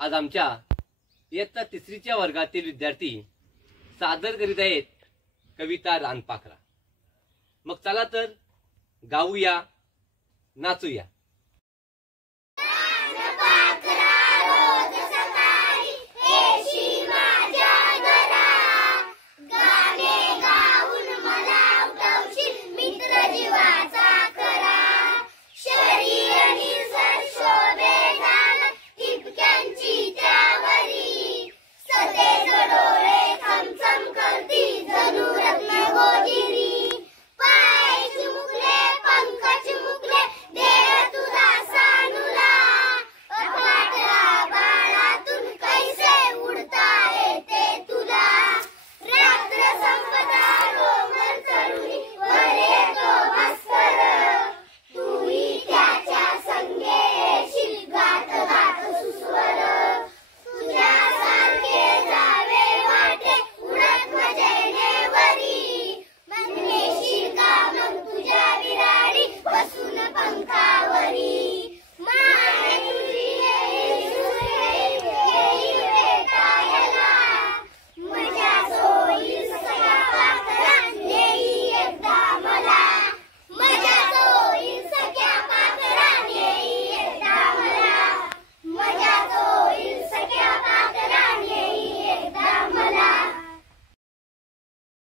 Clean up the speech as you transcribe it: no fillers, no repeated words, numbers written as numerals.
आज आमच्या इयत्ता तिसरीच्या वर्गातील विद्यार्थी सादर करीत आहेत कविता रानपाखरा। मग चला तर गाऊया, नाचूया।